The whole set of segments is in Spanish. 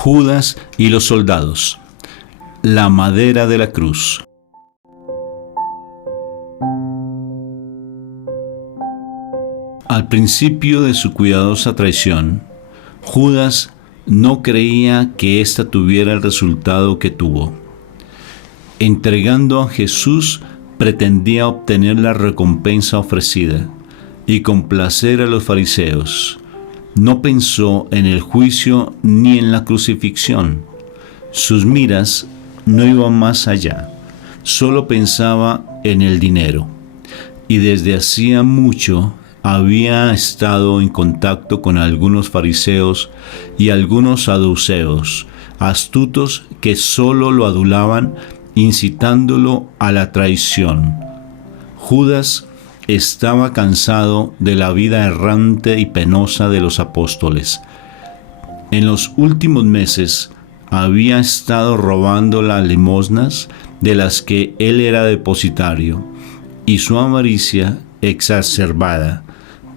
Judas y los soldados. La madera de la cruz. Al principio de su cuidadosa traición, Judas no creía que ésta tuviera el resultado que tuvo. Entregando a Jesús, pretendía obtener la recompensa ofrecida y complacer a los fariseos. No pensó en el juicio ni en la crucifixión. Sus miras no iban más allá, solo pensaba en el dinero. Y desde hacía mucho había estado en contacto con algunos fariseos y algunos saduceos, astutos que solo lo adulaban, incitándolo a la traición. Judas estaba cansado de la vida errante y penosa de los apóstoles. En los últimos meses había estado robando las limosnas de las que él era depositario, y su avaricia, exacerbada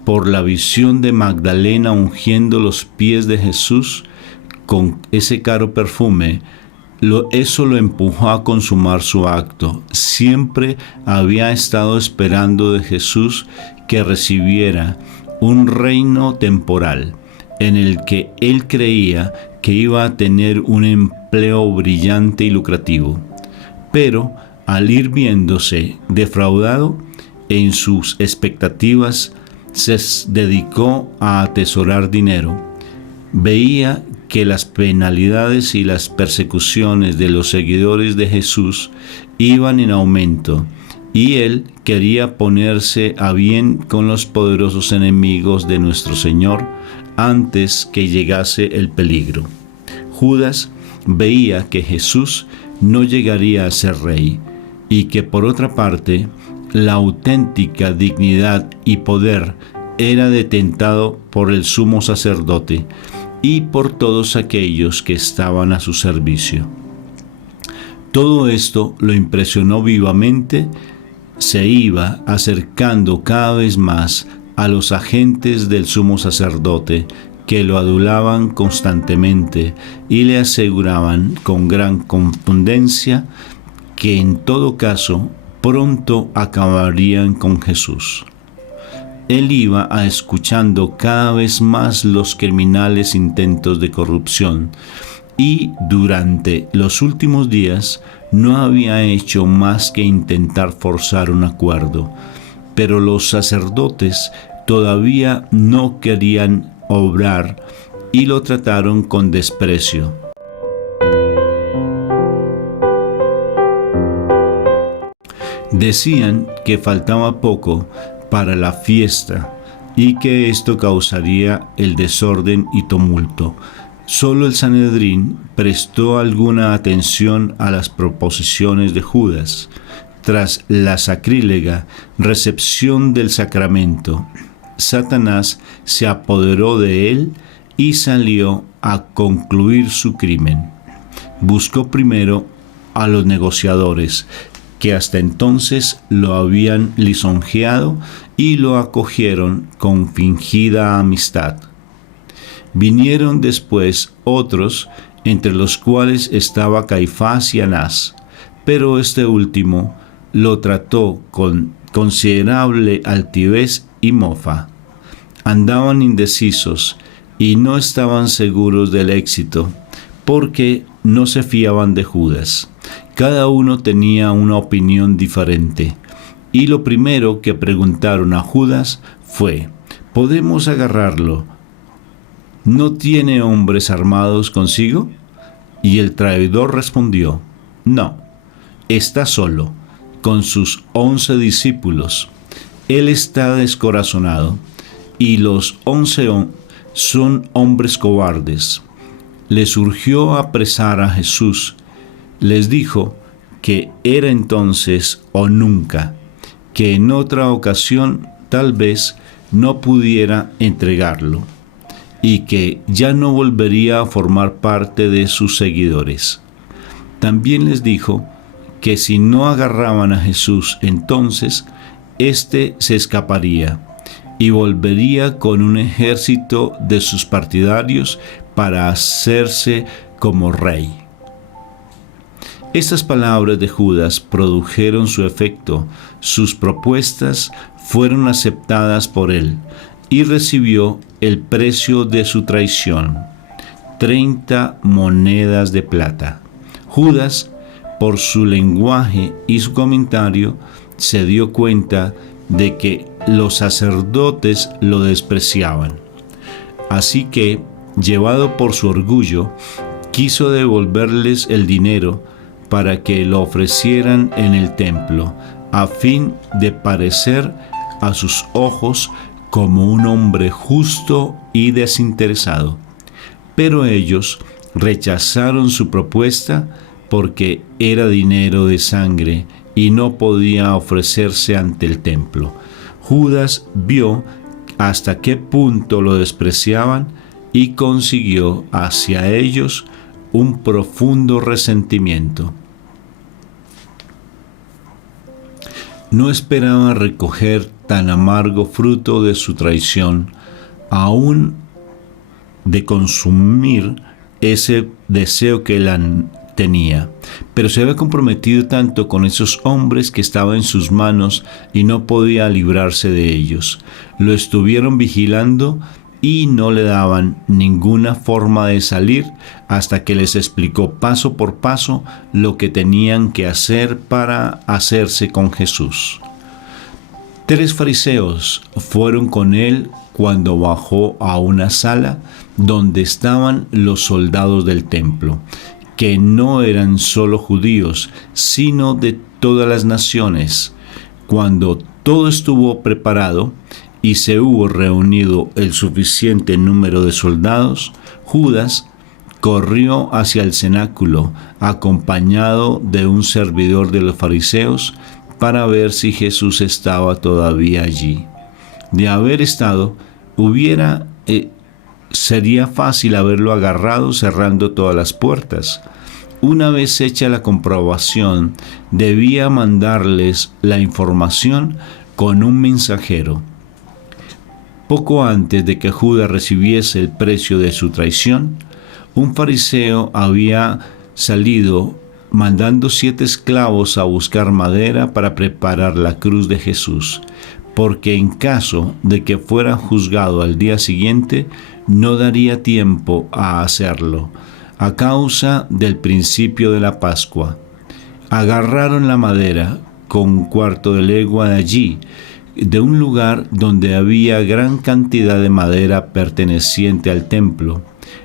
por la visión de Magdalena ungiendo los pies de Jesús con ese caro perfume, eso lo empujó a consumar su acto. Siempre había estado esperando de Jesús que recibiera un reino temporal en el que él creía que iba a tener un empleo brillante y lucrativo. Pero al ir viéndose defraudado en sus expectativas, se dedicó a atesorar dinero. Veía que las penalidades y las persecuciones de los seguidores de Jesús iban en aumento, y él quería ponerse a bien con los poderosos enemigos de nuestro Señor antes que llegase el peligro. Judas veía que Jesús no llegaría a ser rey, y que por otra parte la auténtica dignidad y poder era detentado por el sumo sacerdote y por todos aquellos que estaban a su servicio. Todo esto lo impresionó vivamente. Se iba acercando cada vez más a los agentes del sumo sacerdote, que lo adulaban constantemente y le aseguraban con gran contundencia que en todo caso pronto acabarían con Jesús. Él iba escuchando cada vez más los criminales intentos de corrupción, y durante los últimos días no había hecho más que intentar forzar un acuerdo, pero los sacerdotes todavía no querían obrar y lo trataron con desprecio. Decían que faltaba poco para la fiesta y que esto causaría el desorden y tumulto. Solo el Sanedrín prestó alguna atención a las proposiciones de Judas. Tras la sacrílega recepción del sacramento, Satanás se apoderó de él y salió a concluir su crimen. Buscó primero a los negociadores, que hasta entonces lo habían lisonjeado y lo acogieron con fingida amistad. Vinieron después otros, entre los cuales estaba Caifás y Anás, pero este último lo trató con considerable altivez y mofa. Andaban indecisos y no estaban seguros del éxito, porque no se fiaban de Judas. Cada uno tenía una opinión diferente, y lo primero que preguntaron a Judas fue: ¿podemos agarrarlo? ¿No tiene hombres armados consigo? Y el traidor respondió: no, está solo, con sus 11 discípulos. Él está descorazonado, y los 11 son hombres cobardes. Les urgió apresar a Jesús. Les dijo que era entonces o nunca, que en otra ocasión tal vez no pudiera entregarlo, y que ya no volvería a formar parte de sus seguidores. También les dijo que si no agarraban a Jesús, entonces éste se escaparía y volvería con un ejército de sus partidarios para hacerse como rey. Estas palabras de Judas produjeron su efecto. Sus propuestas fueron aceptadas por él y recibió el precio de su traición, 30 monedas de plata. Judas, por su lenguaje y su comentario, se dio cuenta de que los sacerdotes lo despreciaban. Así que, llevado por su orgullo, quiso devolverles el dinero para que lo ofrecieran en el templo, a fin de parecer a sus ojos como un hombre justo y desinteresado. Pero ellos rechazaron su propuesta porque era dinero de sangre y no podía ofrecerse ante el templo. Judas vio hasta qué punto lo despreciaban y consiguió hacia ellos un profundo resentimiento. No esperaba recoger tan amargo fruto de su traición, aún de consumir ese deseo que él tenía, pero se había comprometido tanto con esos hombres que estaban en sus manos y no podía librarse de ellos. Lo estuvieron vigilando y no le daban ninguna forma de salir hasta que les explicó paso por paso lo que tenían que hacer para hacerse con Jesús. 3 fariseos fueron con él cuando bajó a una sala donde estaban los soldados del templo, que no eran solo judíos, sino de todas las naciones. Cuando todo estuvo preparado y se hubo reunido el suficiente número de soldados, Judas corrió hacia el cenáculo, acompañado de un servidor de los fariseos, para ver si Jesús estaba todavía allí. De haber estado, sería fácil haberlo agarrado cerrando todas las puertas. Una vez hecha la comprobación, debía mandarles la información con un mensajero. Poco antes de que Judas recibiese el precio de su traición, un fariseo había salido mandando 7 esclavos a buscar madera para preparar la cruz de Jesús, porque en caso de que fuera juzgado al día siguiente, no daría tiempo a hacerlo, a causa del principio de la Pascua. Agarraron la madera con 1/4 de legua de allí, de un lugar donde había gran cantidad de madera perteneciente al templo.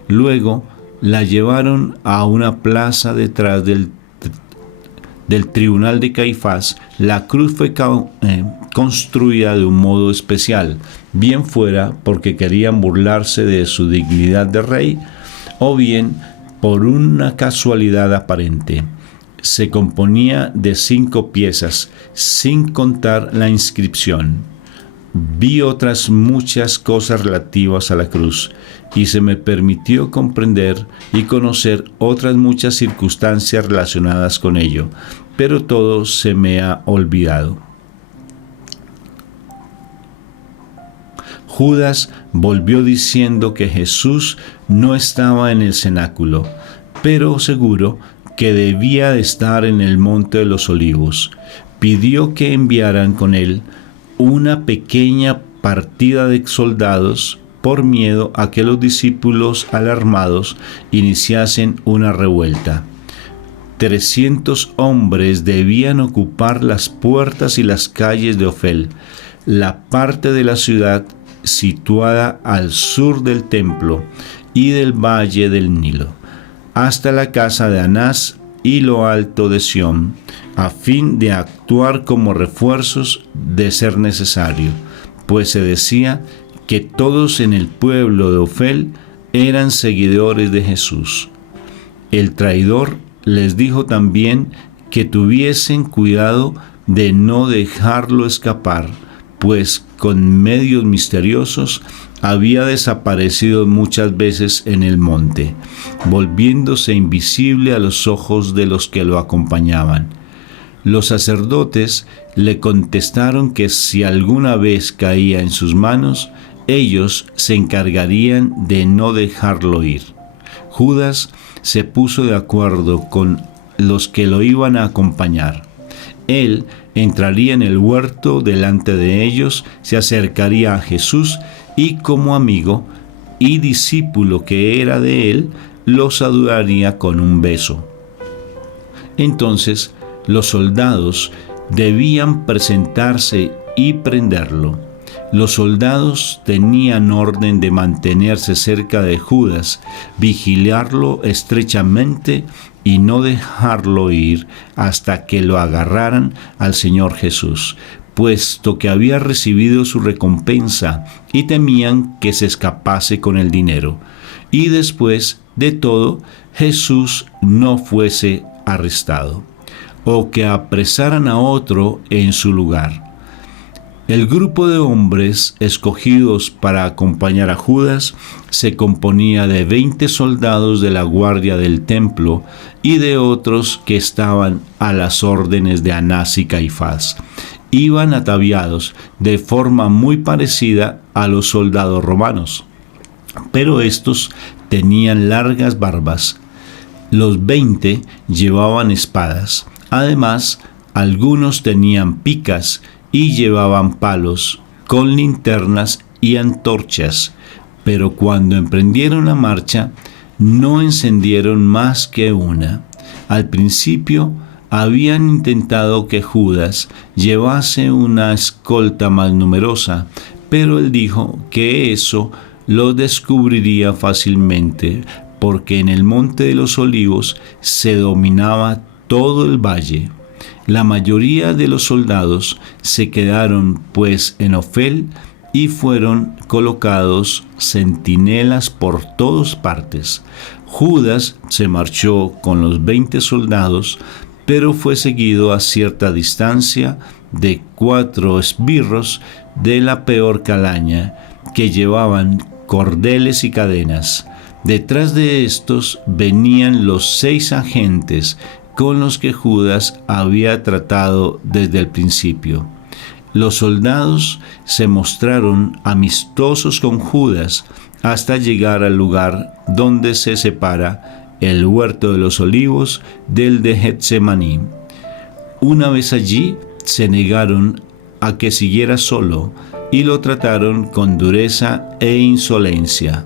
Luego la llevaron a una plaza detrás del tribunal de Caifás. La cruz fue construida de un modo especial, bien fuera porque querían burlarse de su dignidad de rey, o bien por una casualidad aparente. Se componía de 5 piezas, sin contar la inscripción. Vi otras muchas cosas relativas a la cruz, y se me permitió comprender y conocer otras muchas circunstancias relacionadas con ello, pero todo se me ha olvidado. Judas volvió diciendo que Jesús no estaba en el cenáculo, pero seguro que debía de estar en el monte de los Olivos. Pidió que enviaran con él una pequeña partida de soldados por miedo a que los discípulos alarmados iniciasen una revuelta. 300 hombres debían ocupar las puertas y las calles de Ofel, la parte de la ciudad situada al sur del templo y del valle del Nilo, hasta la casa de Anás y lo alto de Sión, a fin de actuar como refuerzos de ser necesario, pues se decía que todos en el pueblo de Ofel eran seguidores de Jesús. El traidor les dijo también que tuviesen cuidado de no dejarlo escapar, pues con medios misteriosos había desaparecido muchas veces en el monte, volviéndose invisible a los ojos de los que lo acompañaban. Los sacerdotes le contestaron que si alguna vez caía en sus manos, ellos se encargarían de no dejarlo ir. Judas se puso de acuerdo con los que lo iban a acompañar. Él entraría en el huerto delante de ellos, se acercaría a Jesús y como amigo y discípulo que era de él, lo saludaría con un beso. Entonces los soldados debían presentarse y prenderlo. Los soldados tenían orden de mantenerse cerca de Judas, vigilarlo estrechamente y no dejarlo ir hasta que lo agarraran al Señor Jesús, puesto que había recibido su recompensa y temían que se escapase con el dinero. Y después de todo, Jesús no fuese arrestado, o que apresaran a otro en su lugar. El grupo de hombres escogidos para acompañar a Judas se componía de 20 soldados de la guardia del templo y de otros que estaban a las órdenes de Anás y Caifás. Iban ataviados de forma muy parecida a los soldados romanos, pero estos tenían largas barbas. Los 20 llevaban espadas. Además, algunos tenían picas y llevaban palos con linternas y antorchas, pero cuando emprendieron la marcha no encendieron más que una. Al principio habían intentado que Judas llevase una escolta más numerosa, pero él dijo que eso lo descubriría fácilmente, porque en el Monte de los Olivos se dominaba todo el valle. La mayoría de los soldados se quedaron pues en Ofel y fueron colocados centinelas por todas partes. Judas se marchó con los 20 soldados, pero fue seguido a cierta distancia de 4 esbirros de la peor calaña, que llevaban cordeles y cadenas. Detrás de estos venían los 6 agentes con los que Judas había tratado desde el principio. Los soldados se mostraron amistosos con Judas hasta llegar al lugar donde se separa el huerto de los olivos del de Getsemaní. Una vez allí, se negaron a que siguiera solo y lo trataron con dureza e insolencia.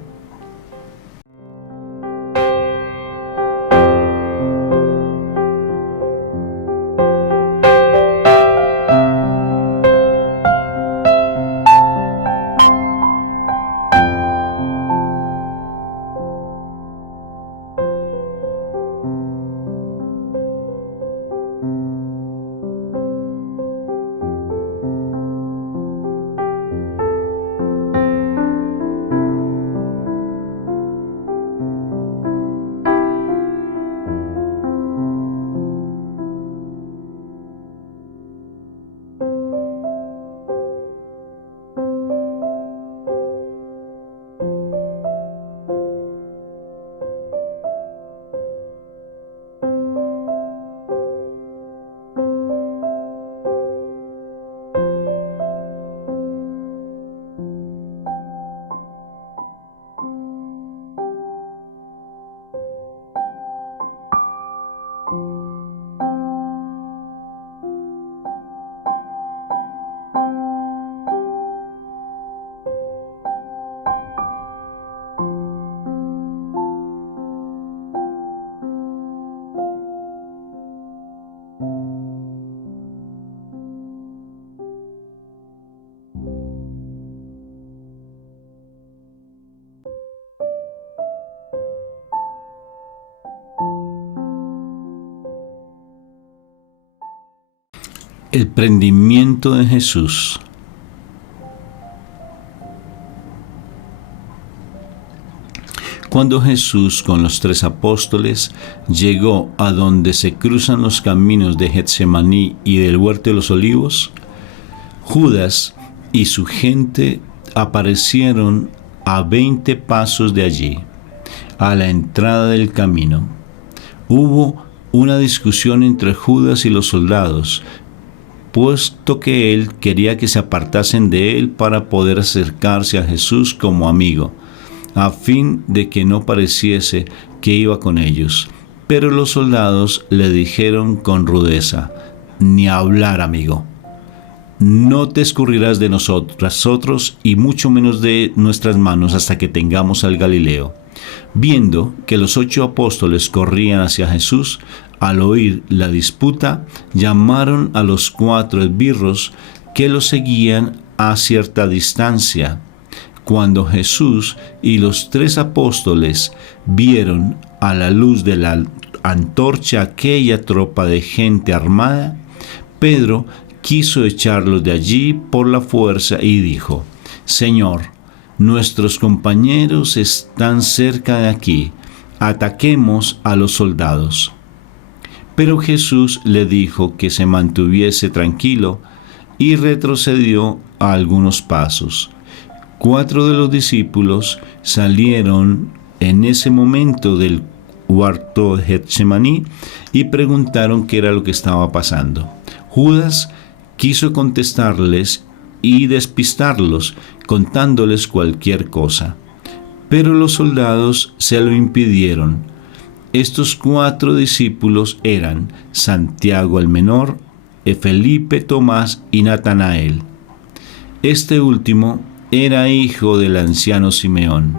El prendimiento de Jesús. Cuando Jesús con los 3 apóstoles llegó a donde se cruzan los caminos de Getsemaní y del huerto de los olivos, Judas y su gente aparecieron a 20 pasos de allí, a la entrada del camino. Hubo una discusión entre Judas y los soldados, puesto que él quería que se apartasen de él para poder acercarse a Jesús como amigo, a fin de que no pareciese que iba con ellos. Pero los soldados le dijeron con rudeza: ni hablar, amigo. No te escurrirás de nosotros y mucho menos de nuestras manos hasta que tengamos al Galileo. Viendo que los 8 apóstoles corrían hacia Jesús, al oír la disputa, llamaron a los 4 esbirros que los seguían a cierta distancia. Cuando Jesús y los 3 apóstoles vieron a la luz de la antorcha aquella tropa de gente armada, Pedro quiso echarlos de allí por la fuerza y dijo: Señor, nuestros compañeros están cerca de aquí, ataquemos a los soldados. Pero Jesús le dijo que se mantuviese tranquilo y retrocedió a algunos pasos. 4 de los discípulos salieron en ese momento del huerto de Getsemaní y preguntaron qué era lo que estaba pasando. Judas quiso contestarles y despistarlos, contándoles cualquier cosa. Pero los soldados se lo impidieron. Estos 4 discípulos eran Santiago el menor, Felipe, Tomás y Natanael. Este último era hijo del anciano Simeón,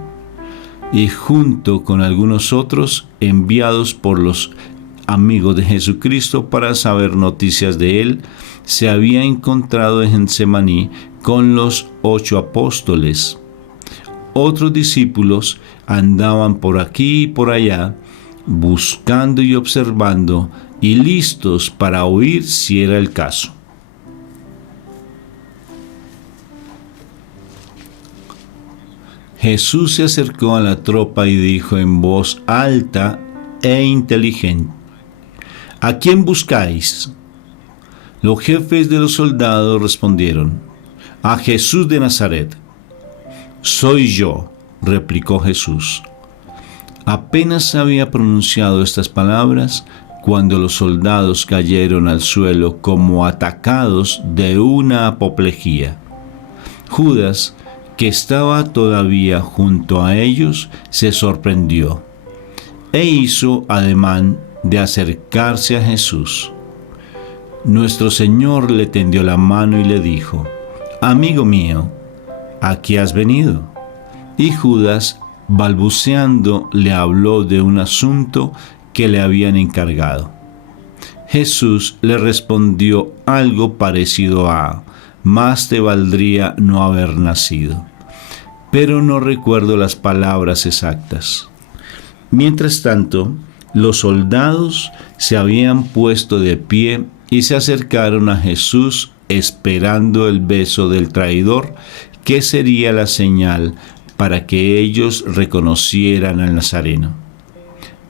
y junto con algunos otros enviados por los amigos de Jesucristo para saber noticias de él, se había encontrado en Getsemaní con los 8 apóstoles. Otros discípulos andaban por aquí y por allá, buscando y observando, y listos para oír si era el caso. Jesús se acercó a la tropa y dijo en voz alta e inteligente: ¿A quién buscáis? Los jefes de los soldados respondieron: a Jesús de Nazaret. Soy yo, replicó Jesús. Apenas había pronunciado estas palabras cuando los soldados cayeron al suelo como atacados de una apoplejía. Judas, que estaba todavía junto a ellos, se sorprendió e hizo ademán de acercarse a Jesús. Nuestro Señor le tendió la mano y le dijo: Amigo mío, ¿a qué has venido? Y Judas, balbuceando, le habló de un asunto que le habían encargado. Jesús le respondió algo parecido a: más te valdría no haber nacido. Pero no recuerdo las palabras exactas. Mientras tanto, los soldados se habían puesto de pie y se acercaron a Jesús esperando el beso del traidor, que sería la señal para que ellos reconocieran al Nazareno.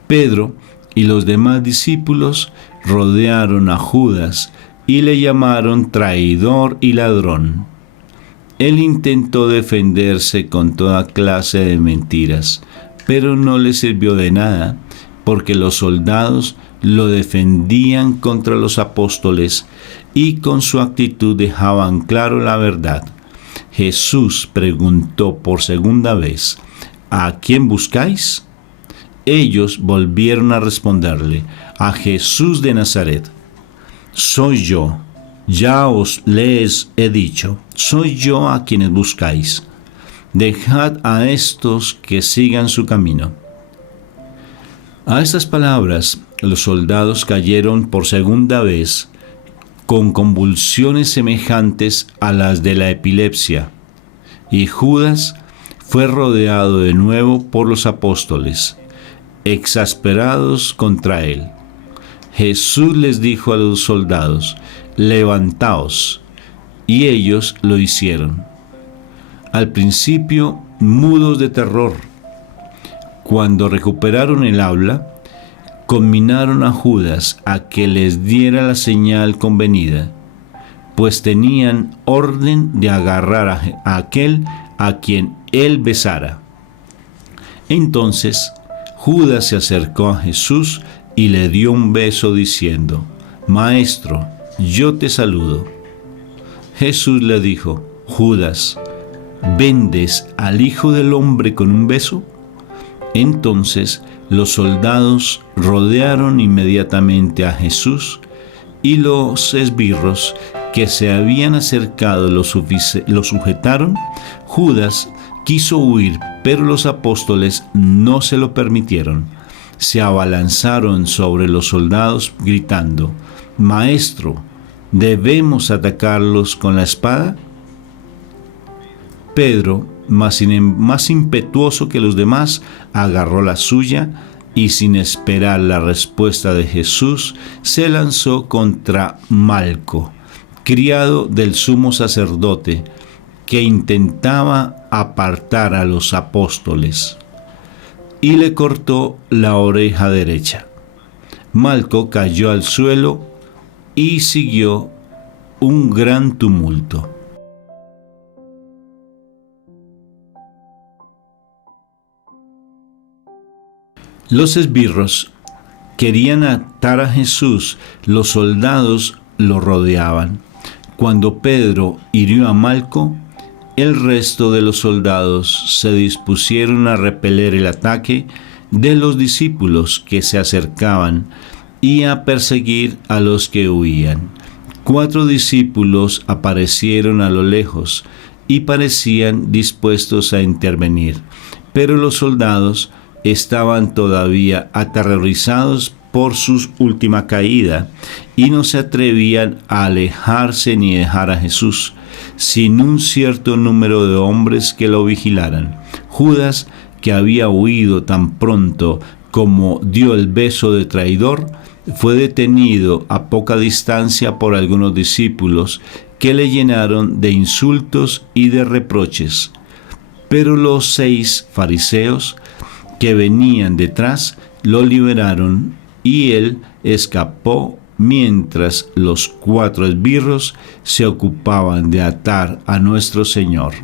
Pedro y los demás discípulos rodearon a Judas y le llamaron traidor y ladrón. Él intentó defenderse con toda clase de mentiras, pero no le sirvió de nada, porque los soldados lo defendían contra los apóstoles y con su actitud dejaban claro la verdad. Jesús preguntó por segunda vez: ¿A quién buscáis? Ellos volvieron a responderle: a Jesús de Nazaret. Soy yo, ya os les he dicho, soy yo a quienes buscáis. Dejad a estos que sigan su camino. A estas palabras, los soldados cayeron por segunda vez, con convulsiones semejantes a las de la epilepsia, y Judas fue rodeado de nuevo por los apóstoles, exasperados contra él. Jesús les dijo a los soldados: levantaos, y ellos lo hicieron. Al principio, mudos de terror. Cuando recuperaron el habla, conminaron a Judas a que les diera la señal convenida, pues tenían orden de agarrar a aquel a quien él besara. Entonces Judas se acercó a Jesús y le dio un beso diciendo: Maestro, yo te saludo. Jesús le dijo: Judas, ¿vendes al Hijo del Hombre con un beso? Entonces los soldados rodearon inmediatamente a Jesús, y los esbirros que se habían acercado lo sujetaron. Judas quiso huir, pero los apóstoles no se lo permitieron. Se abalanzaron sobre los soldados gritando: «Maestro, ¿debemos atacarlos con la espada?». Pedro, más impetuoso que los demás, agarró la suya y, sin esperar la respuesta de Jesús, se lanzó contra Malco, criado del sumo sacerdote, que intentaba apartar a los apóstoles, y le cortó la oreja derecha. Malco cayó al suelo y siguió un gran tumulto. Los esbirros querían atar a Jesús. Los soldados lo rodeaban. Cuando Pedro hirió a Malco, el resto de los soldados se dispusieron a repeler el ataque de los discípulos que se acercaban y a perseguir a los que huían. 4 discípulos aparecieron a lo lejos y parecían dispuestos a intervenir, pero los soldados estaban todavía aterrorizados por su última caída y no se atrevían a alejarse ni dejar a Jesús sin un cierto número de hombres que lo vigilaran. Judas, que había huido tan pronto como dio el beso de traidor, fue detenido a poca distancia por algunos discípulos que le llenaron de insultos y de reproches. Pero los 6 fariseos que venían detrás lo liberaron y él escapó mientras los 4 esbirros se ocupaban de atar a nuestro Señor.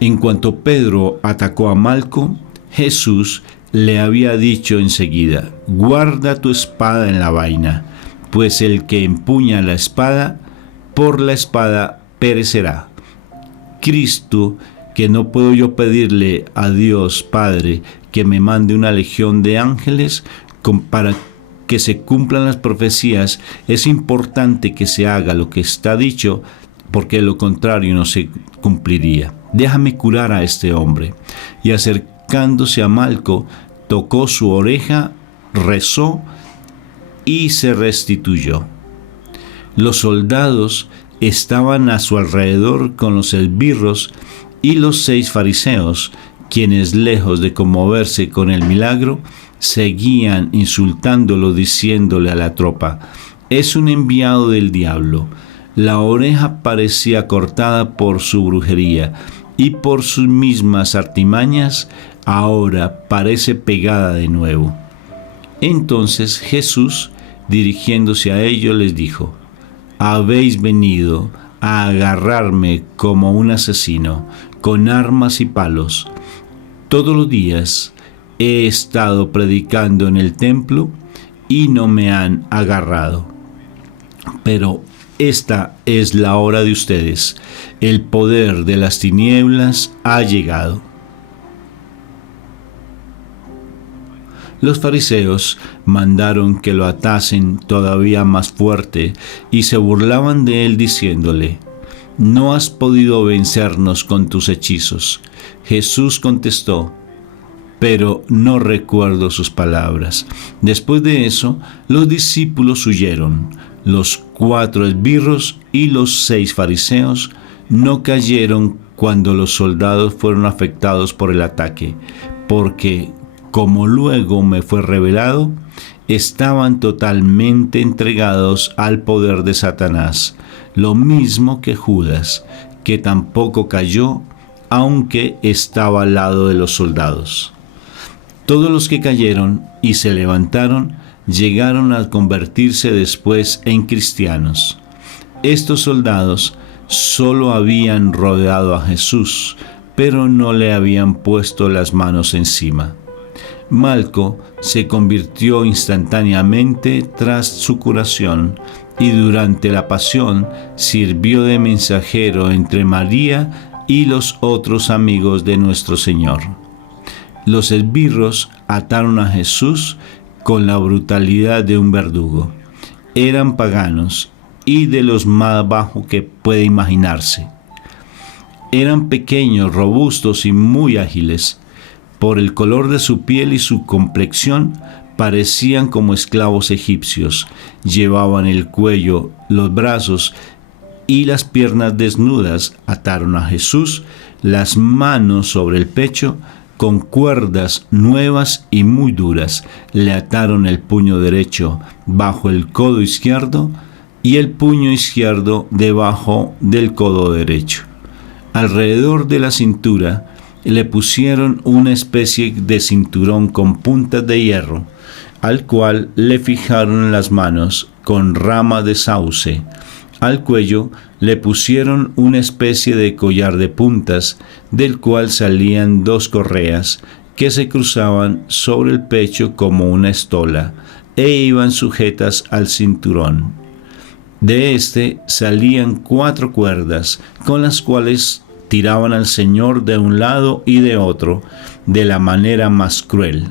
En cuanto Pedro atacó a Malco, Jesús le había dicho enseguida: «Guarda tu espada en la vaina, pues el que empuña la espada, por la espada perecerá». Cristo, que no puedo yo pedirle a Dios Padre que me mande una legión de ángeles para que se cumplan las profecías, es importante que se haga lo que está dicho, porque de lo contrario no se cumpliría. Déjame curar a este hombre. Y acercándose a Malco, tocó su oreja, rezó y se restituyó. Los soldados estaban a su alrededor con los esbirros y los 6 fariseos, quienes, lejos de conmoverse con el milagro, seguían insultándolo, diciéndole a la tropa: «Es un enviado del diablo». La oreja parecía cortada por su brujería, y por sus mismas artimañas ahora parece pegada de nuevo. Entonces Jesús, dirigiéndose a ellos, les dijo: «Habéis venido a agarrarme como un asesino, con armas y palos. Todos los días he estado predicando en el templo y no me han agarrado. Pero esta es la hora de ustedes. El poder de las tinieblas ha llegado». Los fariseos mandaron que lo atasen todavía más fuerte y se burlaban de él diciéndole: «No has podido vencernos con tus hechizos». Jesús contestó: «Pero no recuerdo sus palabras». Después de eso, los discípulos huyeron. Los 4 esbirros y los 6 fariseos no cayeron cuando los soldados fueron afectados por el ataque, porque, como luego me fue revelado, estaban totalmente entregados al poder de Satanás, lo mismo que Judas, que tampoco cayó, aunque estaba al lado de los soldados. Todos los que cayeron y se levantaron llegaron a convertirse después en cristianos. Estos soldados solo habían rodeado a Jesús, pero no le habían puesto las manos encima. Malco se convirtió instantáneamente tras su curación y durante la pasión sirvió de mensajero entre María y los otros amigos de nuestro Señor. Los esbirros ataron a Jesús con la brutalidad de un verdugo. Eran paganos y de los más bajos que puede imaginarse. Eran pequeños, robustos y muy ágiles. Por el color de su piel y su complexión, parecían como esclavos egipcios. Llevaban el cuello, los brazos y las piernas desnudas. Ataron a Jesús las manos sobre el pecho con cuerdas nuevas y muy duras. Le ataron el puño derecho bajo el codo izquierdo y el puño izquierdo debajo del codo derecho. Alrededor de la cintura le pusieron una especie de cinturón con puntas de hierro, al cual le fijaron las manos con ramas de sauce. Al cuello le pusieron una especie de collar de puntas, del cual salían 2 correas que se cruzaban sobre el pecho como una estola e iban sujetas al cinturón. De este salían 4 cuerdas, con las cuales tiraban al Señor de un lado y de otro, de la manera más cruel.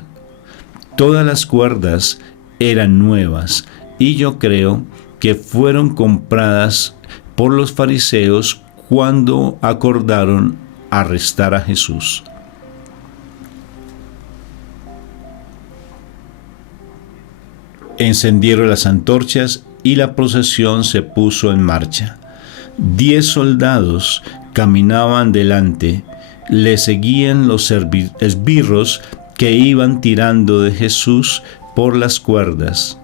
Todas las cuerdas eran nuevas, y yo creo que fueron compradas por los fariseos cuando acordaron arrestar a Jesús. Encendieron las antorchas y la procesión se puso en marcha. 10 soldados caminaban delante, le seguían los esbirros que iban tirando de Jesús por las cuerdas.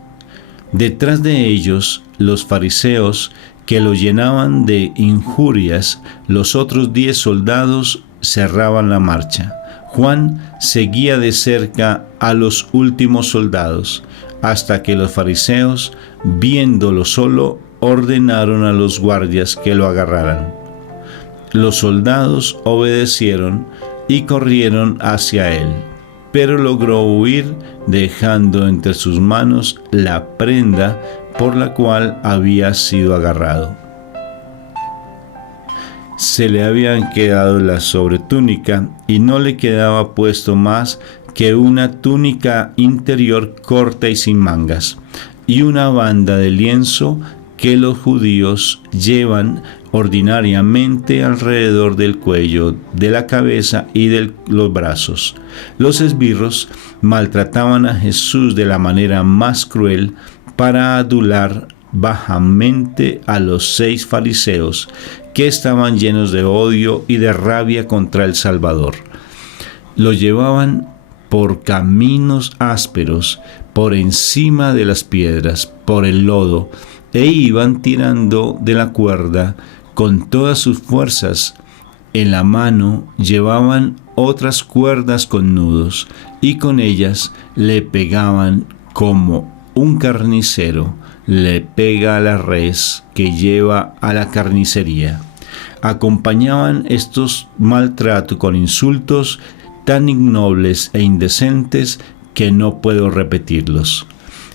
Detrás de ellos, los fariseos que lo llenaban de injurias. Los otros 10 soldados cerraban la marcha. Juan seguía de cerca a los últimos soldados, hasta que los fariseos, viéndolo solo, ordenaron a los guardias que lo agarraran. Los soldados obedecieron y corrieron hacia él, pero logró huir, dejando entre sus manos la prenda por la cual había sido agarrado. Se le habían quedado la sobretúnica y no le quedaba puesto más que una túnica interior corta y sin mangas, y una banda de lienzo que los judíos llevan ordinariamente alrededor del cuello, de la cabeza y de los brazos. Los esbirros maltrataban a Jesús de la manera más cruel para adular bajamente a los 6 fariseos que estaban llenos de odio y de rabia contra el Salvador. Lo llevaban por caminos ásperos, por encima de las piedras, por el lodo, e iban tirando de la cuerda con todas sus fuerzas. En la mano llevaban otras cuerdas con nudos, y con ellas le pegaban como un carnicero le pega a la res que lleva a la carnicería. Acompañaban estos maltratos con insultos tan ignobles e indecentes que no puedo repetirlos.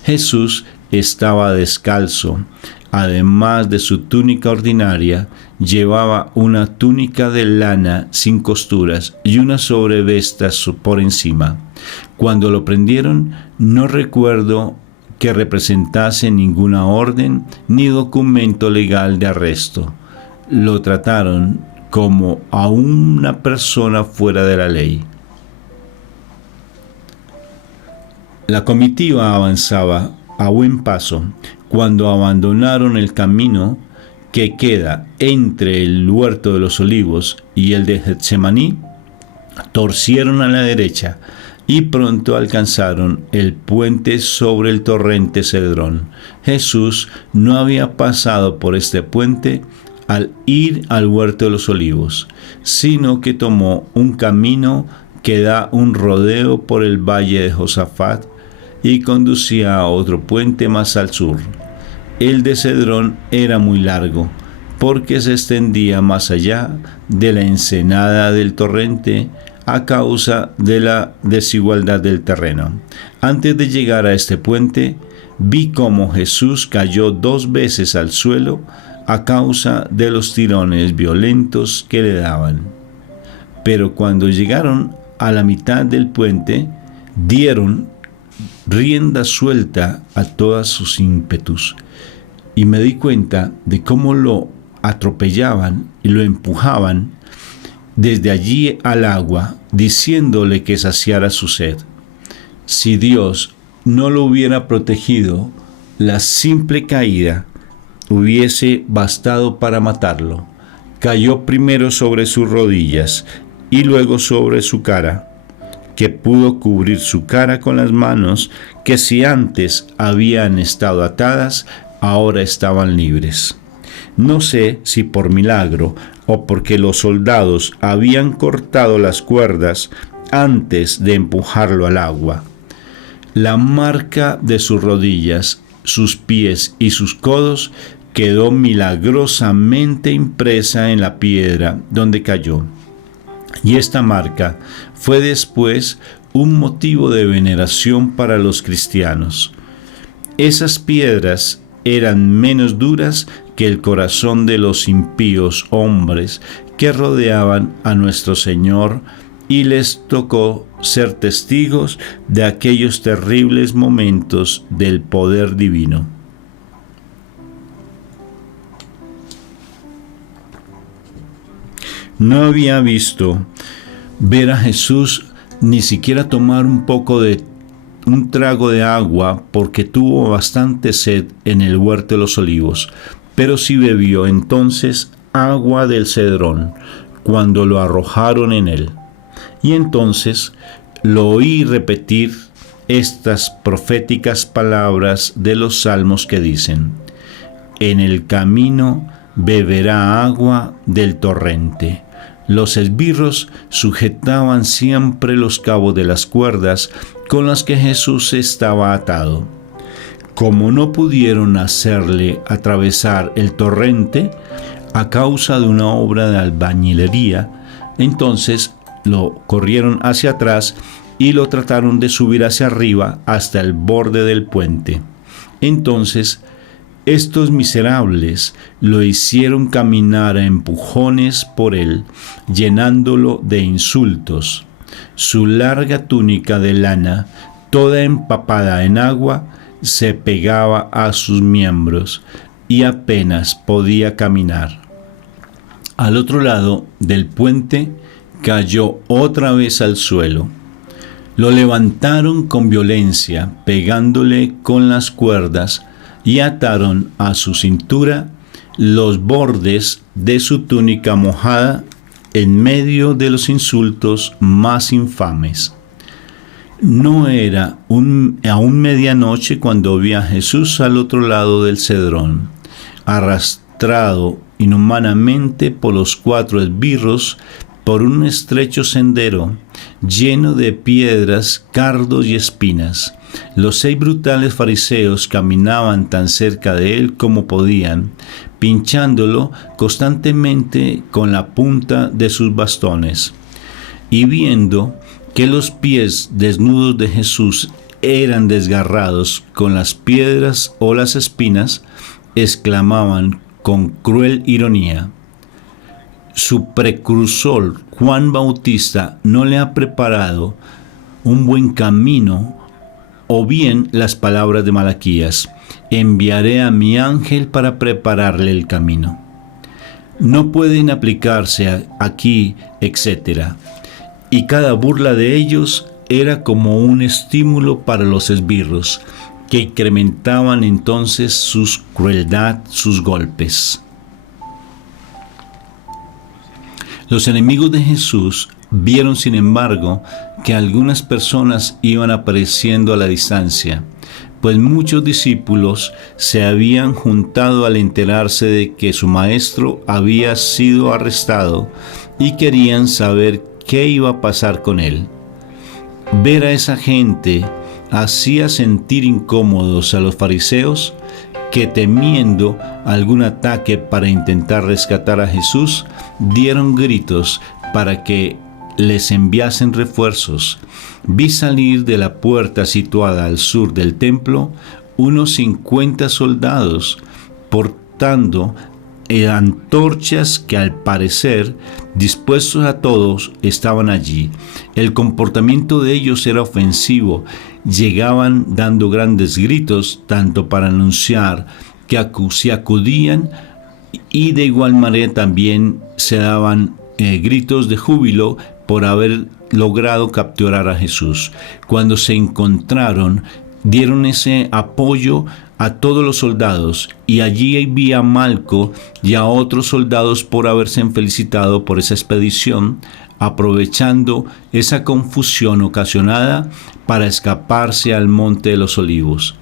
Jesús estaba descalzo. Además de su túnica ordinaria, llevaba una túnica de lana sin costuras y una sobrevesta por encima. Cuando lo prendieron, no recuerdo que representase ninguna orden ni documento legal de arresto. Lo trataron como a una persona fuera de la ley. La comitiva avanzaba a buen paso cuando abandonaron el camino que queda entre el huerto de los olivos y el de Getsemaní. Torcieron a la derecha y pronto alcanzaron el puente sobre el torrente Cedrón. Jesús no había pasado por este puente al ir al huerto de los olivos, sino que tomó un camino que da un rodeo por el valle de Josafat y conducía a otro puente más al sur. El de Cedrón era muy largo, porque se extendía más allá de la ensenada del torrente a causa de la desigualdad del terreno. Antes de llegar a este puente, vi cómo Jesús cayó 2 veces al suelo a causa de los tirones violentos que le daban. Pero cuando llegaron a la mitad del puente, dieron rienda suelta a todos sus ímpetus, y me di cuenta de cómo lo atropellaban y lo empujaban desde allí al agua, diciéndole que saciara su sed. Si Dios no lo hubiera protegido, la simple caída hubiese bastado para matarlo. Cayó primero sobre sus rodillas y luego sobre su cara, que pudo cubrir su cara con las manos que, si antes habían estado atadas, ahora estaban libres. No sé si por milagro o porque los soldados habían cortado las cuerdas antes de empujarlo al agua. La marca de sus rodillas, sus pies y sus codos quedó milagrosamente impresa en la piedra donde cayó. Y esta marca fue después un motivo de veneración para los cristianos. Esas piedras eran menos duras que el corazón de los impíos hombres que rodeaban a nuestro Señor, y les tocó ser testigos de aquellos terribles momentos del poder divino. No había visto ver a Jesús ni siquiera tomar un trago de agua, porque tuvo bastante sed en el huerto de los olivos, pero sí bebió entonces agua del Cedrón cuando lo arrojaron en él. Y entonces lo oí repetir estas proféticas palabras de los salmos que dicen: en el camino beberá agua del torrente. Los esbirros sujetaban siempre los cabos de las cuerdas con las que Jesús estaba atado. Como no pudieron hacerle atravesar el torrente a causa de una obra de albañilería, entonces lo corrieron hacia atrás y lo trataron de subir hacia arriba hasta el borde del puente. Entonces estos miserables lo hicieron caminar a empujones por él, llenándolo de insultos. Su larga túnica de lana, toda empapada en agua, se pegaba a sus miembros y apenas podía caminar. Al otro lado del puente cayó otra vez al suelo. Lo levantaron con violencia, pegándole con las cuerdas, y ataron a su cintura los bordes de su túnica mojada en medio de los insultos más infames. No era aún medianoche cuando vi a Jesús al otro lado del Cedrón, arrastrado inhumanamente por los 4 esbirros por un estrecho sendero lleno de piedras, cardos y espinas. Los 6 brutales fariseos caminaban tan cerca de él como podían, pinchándolo constantemente con la punta de sus bastones. Y viendo que los pies desnudos de Jesús eran desgarrados con las piedras o las espinas, exclamaban con cruel ironía: su precursor Juan Bautista no le ha preparado un buen camino. O bien las palabras de Malaquías: enviaré a mi ángel para prepararle el camino. No pueden aplicarse aquí, etc. Y cada burla de ellos era como un estímulo para los esbirros, que incrementaban entonces su crueldad, sus golpes. Los enemigos de Jesús vieron, sin embargo, que algunas personas iban apareciendo a la distancia, pues muchos discípulos se habían juntado al enterarse de que su maestro había sido arrestado y querían saber qué iba a pasar con él. Ver a esa gente hacía sentir incómodos a los fariseos, que, temiendo algún ataque para intentar rescatar a Jesús, dieron gritos para que les enviasen refuerzos. Vi salir de la puerta situada al sur del templo unos 50 soldados, portando antorchas que al parecer, dispuestos a todos, estaban allí. El comportamiento de ellos era ofensivo. Llegaban dando grandes gritos, tanto para anunciar que se acudían, y de igual manera también se daban gritos de júbilo por haber logrado capturar a Jesús. Cuando se encontraron, dieron ese apoyo a todos los soldados, y allí vi a Malco y a otros soldados por haberse felicitado por esa expedición, aprovechando esa confusión ocasionada para escaparse al Monte de los Olivos.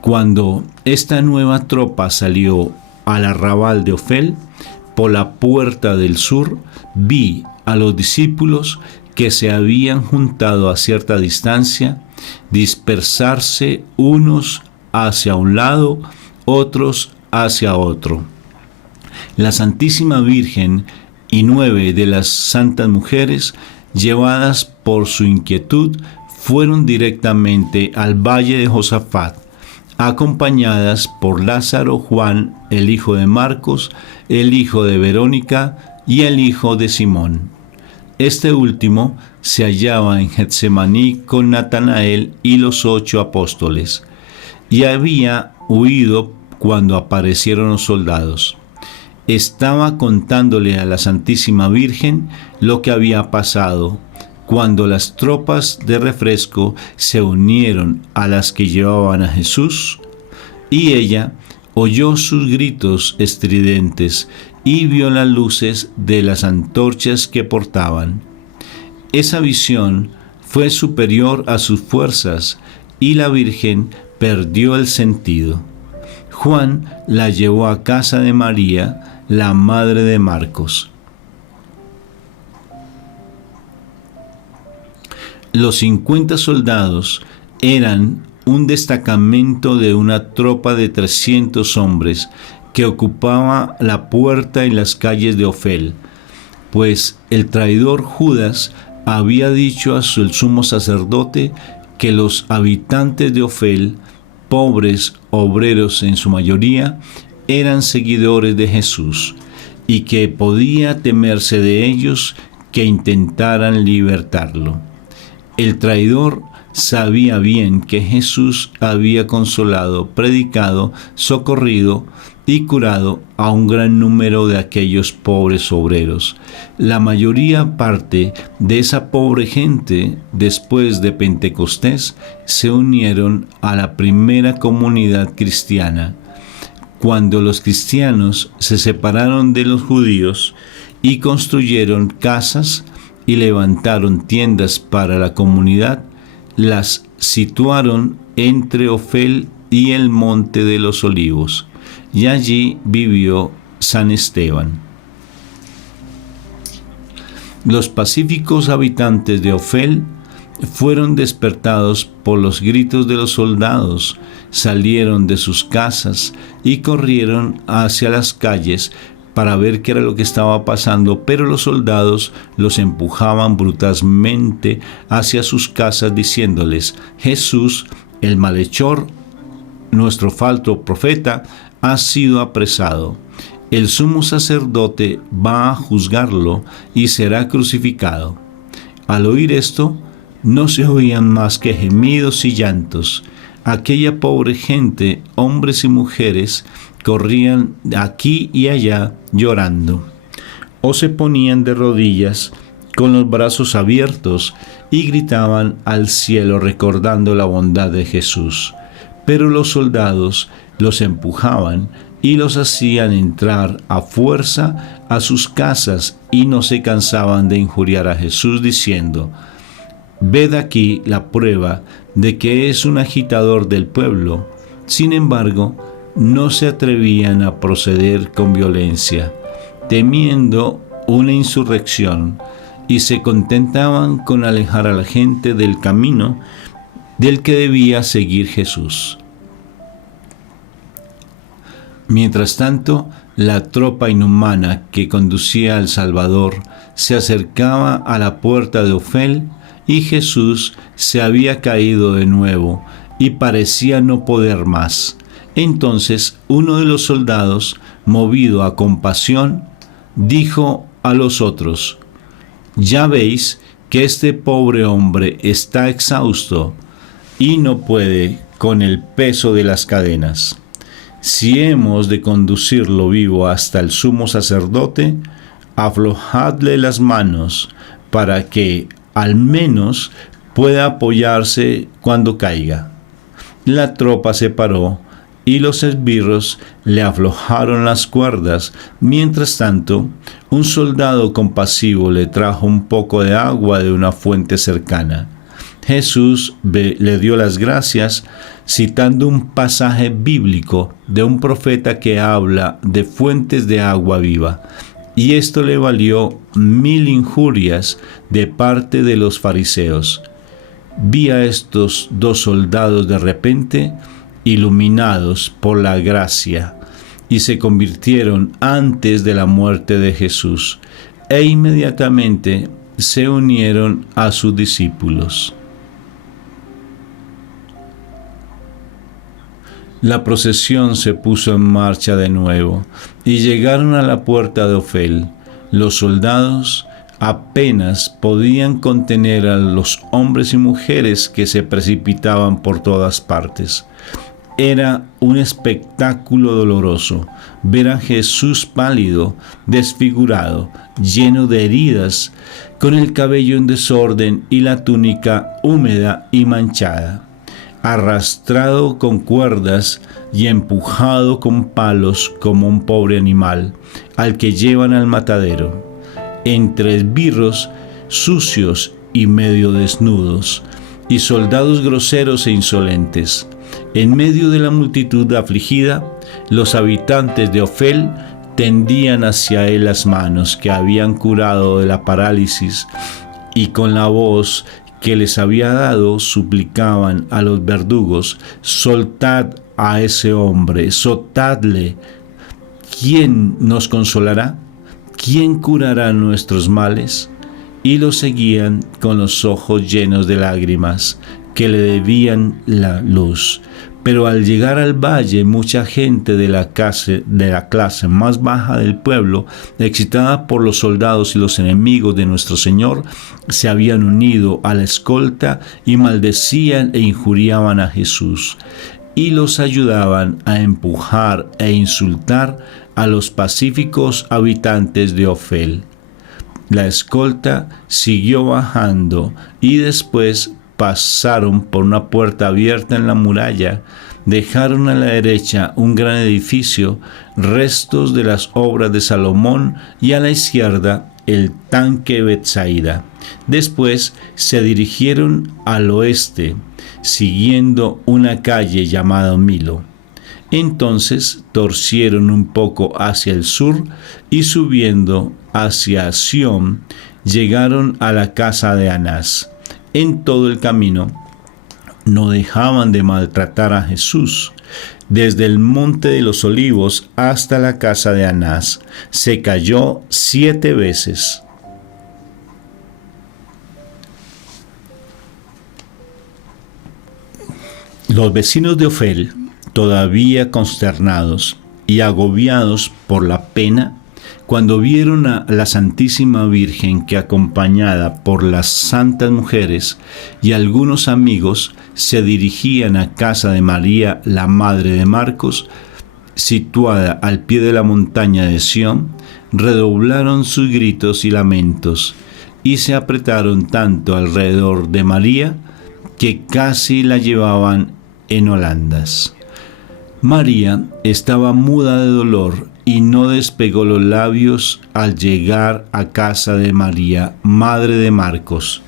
Cuando esta nueva tropa salió al arrabal de Ofel, por la puerta del sur, vi a los discípulos que se habían juntado a cierta distancia dispersarse, unos hacia un lado, otros hacia otro. La Santísima Virgen y 9 de las santas mujeres, llevadas por su inquietud, fueron directamente al valle de Josafat, acompañadas por Lázaro, Juan, el hijo de Marcos, el hijo de Verónica y el hijo de Simón. Este último se hallaba en Getsemaní con Natanael y los 8 apóstoles, y había huido cuando aparecieron los soldados. Estaba contándole a la Santísima Virgen lo que había pasado, cuando las tropas de refresco se unieron a las que llevaban a Jesús, y ella oyó sus gritos estridentes y vio las luces de las antorchas que portaban. Esa visión fue superior a sus fuerzas, y la Virgen perdió el sentido. Juan la llevó a casa de María, la madre de Marcos. Los 50 soldados eran un destacamento de una tropa de 300 hombres que ocupaba la puerta y las calles de Ofel, pues el traidor Judas había dicho a el sumo sacerdote que los habitantes de Ofel, pobres obreros en su mayoría, eran seguidores de Jesús, y que podía temerse de ellos que intentaran libertarlo. El traidor sabía bien que Jesús había consolado, predicado, socorrido y curado a un gran número de aquellos pobres obreros. La mayoría parte de esa pobre gente, después de Pentecostés, se unieron a la primera comunidad cristiana. Cuando los cristianos se separaron de los judíos y construyeron casas y levantaron tiendas para la comunidad, las situaron entre Ofel y el Monte de los Olivos, y allí vivió San Esteban. Los pacíficos habitantes de Ofel fueron despertados por los gritos de los soldados, salieron de sus casas y corrieron hacia las calles para ver qué era lo que estaba pasando, pero los soldados los empujaban brutalmente hacia sus casas, diciéndoles: Jesús, el malhechor, nuestro falso profeta, ha sido apresado. El sumo sacerdote va a juzgarlo y será crucificado. Al oír esto, no se oían más que gemidos y llantos. Aquella pobre gente, hombres y mujeres, corrían aquí y allá llorando, o se ponían de rodillas con los brazos abiertos y gritaban al cielo recordando la bondad de Jesús. Pero los soldados los empujaban y los hacían entrar a fuerza a sus casas, y no se cansaban de injuriar a Jesús diciendo: ved aquí la prueba de que es un agitador del pueblo. Sin embargo, no se atrevían a proceder con violencia, temiendo una insurrección, y se contentaban con alejar a la gente del camino del que debía seguir Jesús. Mientras tanto, la tropa inhumana que conducía al Salvador se acercaba a la puerta de Ofel, y Jesús se había caído de nuevo y parecía no poder más. Entonces uno de los soldados movido a compasión, dijo a los otros: «Ya veis que este pobre hombre está exhausto y no puede con el peso de las cadenas. Si hemos de conducirlo vivo hasta el sumo sacerdote, aflojadle las manos para que al menos pueda apoyarse cuando caiga». La tropa se paró y los esbirros le aflojaron las cuerdas. Mientras tanto, un soldado compasivo le trajo un poco de agua de una fuente cercana. Jesús le dio las gracias, citando un pasaje bíblico de un profeta que habla de fuentes de agua viva, y esto le valió 1000 injurias de parte de los fariseos. Vi a estos 2 soldados de repente iluminados por la gracia, y se convirtieron antes de la muerte de Jesús, e inmediatamente se unieron a sus discípulos. La procesión se puso en marcha de nuevo, y llegaron a la puerta de Ofel. Los soldados apenas podían contener a los hombres y mujeres que se precipitaban por todas partes. Era un espectáculo doloroso ver a Jesús pálido, desfigurado, lleno de heridas, con el cabello en desorden y la túnica húmeda y manchada, arrastrado con cuerdas y empujado con palos como un pobre animal al que llevan al matadero, entre esbirros sucios y medio desnudos, y soldados groseros e insolentes. En medio de la multitud afligida, los habitantes de Ofel tendían hacia él las manos que habían curado de la parálisis, y con la voz que les había dado suplicaban a los verdugos: «Soltad a ese hombre, soltadle. ¿Quién nos consolará? ¿Quién curará nuestros males?». Y lo seguían con los ojos llenos de lágrimas, que le debían la luz. Pero al llegar al valle, mucha gente de la clase más baja del pueblo, excitada por los soldados y los enemigos de nuestro Señor, se habían unido a la escolta y maldecían e injuriaban a Jesús, y los ayudaban a empujar e insultar a los pacíficos habitantes de Ofel. La escolta siguió bajando y después pasaron por una puerta abierta en la muralla, dejaron a la derecha un gran edificio, restos de las obras de Salomón, y a la izquierda el tanque Betsaida. Después se dirigieron al oeste, siguiendo una calle llamada Milo. Entonces torcieron un poco hacia el sur y subiendo hacia Sión, llegaron a la casa de Anás. En todo el camino no dejaban de maltratar a Jesús. Desde el monte de los Olivos hasta la casa de Anás se cayó 7 veces. Los vecinos de Ofel, todavía consternados y agobiados por la pena, cuando vieron a la Santísima Virgen que, acompañada por las santas mujeres y algunos amigos, se dirigían a casa de María, la madre de Marcos, situada al pie de la montaña de Sión, redoblaron sus gritos y lamentos, y se apretaron tanto alrededor de María que casi la llevaban en volandas. María estaba muda de dolor y no despegó los labios al llegar a casa de María, madre de Marcos,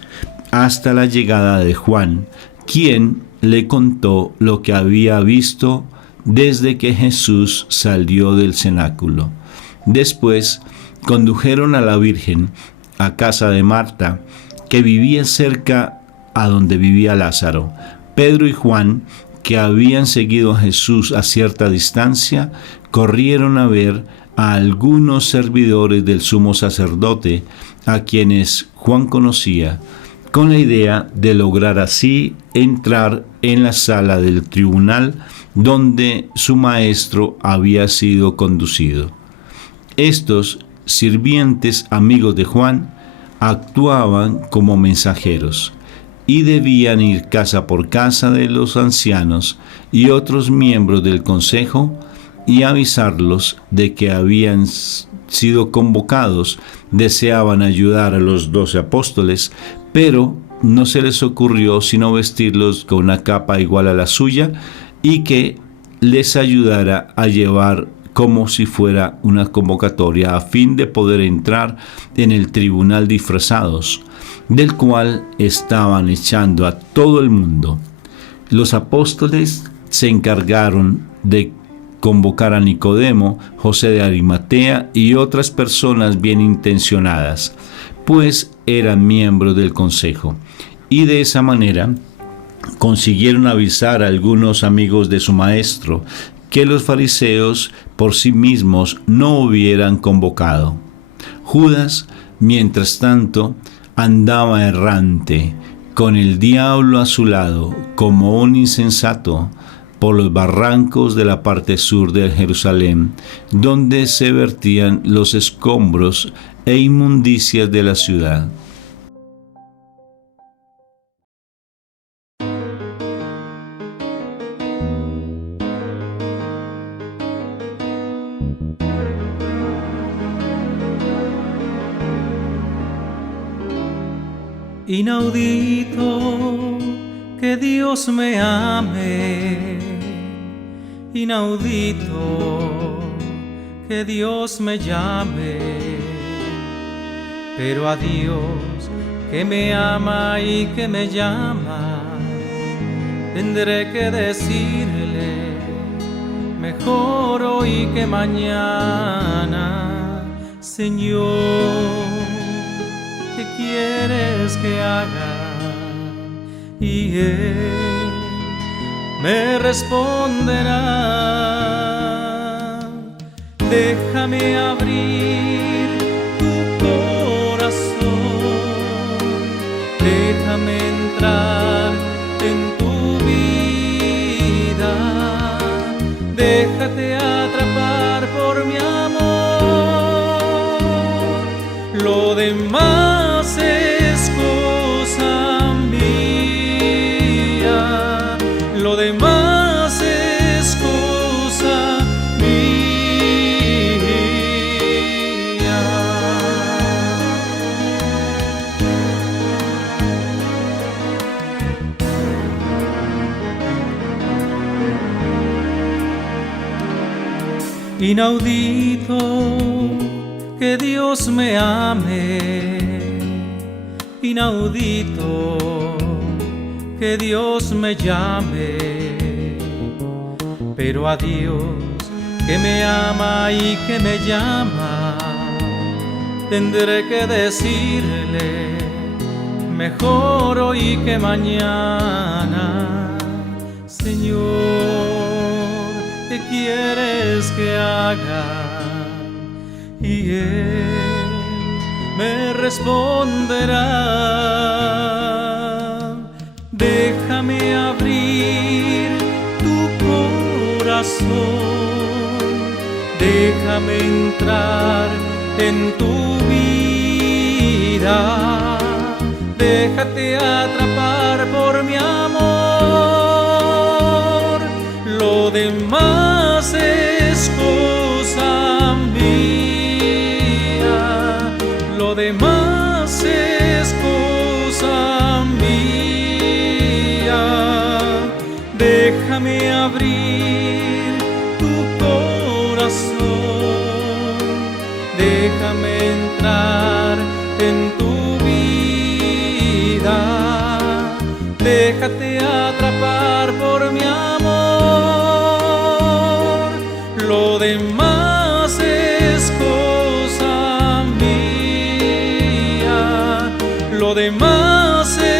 hasta la llegada de Juan, quien le contó lo que había visto desde que Jesús salió del cenáculo. Después condujeron a la Virgen a casa de Marta, que vivía cerca a donde vivía Lázaro. Pedro y Juan, que habían seguido a Jesús a cierta distancia, corrieron a ver a algunos servidores del sumo sacerdote, a quienes Juan conocía, con la idea de lograr así entrar en la sala del tribunal donde su maestro había sido conducido. Estos sirvientes amigos de Juan actuaban como mensajeros y debían ir casa por casa de los ancianos y otros miembros del consejo y avisarlos de que habían sido convocados. Deseaban ayudar a los 12 apóstoles, pero no se les ocurrió sino vestirlos con una capa igual a la suya y que les ayudara a llevar como si fuera una convocatoria a fin de poder entrar en el tribunal disfrazados, del cual estaban echando a todo el mundo. Los apóstoles se encargaron de convocar a Nicodemo, José de Arimatea y otras personas bien intencionadas, pues eran miembros del consejo, y de esa manera consiguieron avisar a algunos amigos de su maestro que los fariseos por sí mismos no hubieran convocado. Judas, mientras tanto, andaba errante, con el diablo a su lado, como un insensato, por los barrancos de la parte sur de Jerusalén, donde se vertían los escombros e inmundicias de la ciudad. Inaudito que Dios me ame, inaudito que Dios me llame, pero a Dios que me ama y que me llama, tendré que decirle mejor hoy que mañana: Señor, ¿qué quieres que haga? Y Él me responderá: déjame abrir tu corazón, déjame entrar en tu vida, déjate atrapar por mi amor, lo demás es cosa mía, lo demás es cosa mía. Inaudito que Dios me ame, inaudito que Dios me llame, pero a Dios que me ama y que me llama, tendré que decirle mejor hoy que mañana: Señor, ¿qué quieres que haga? Y Él me responderá: déjame abrir tu corazón, déjame entrar en tu vida, déjate atrapar por mi amor, lo demás es cosa mía, lo demás es cosa mía. Déjame abrir tu corazón, déjame entrar en tu vida, déjate atrapar por mi amor, lo demás es cosa mía, lo demás es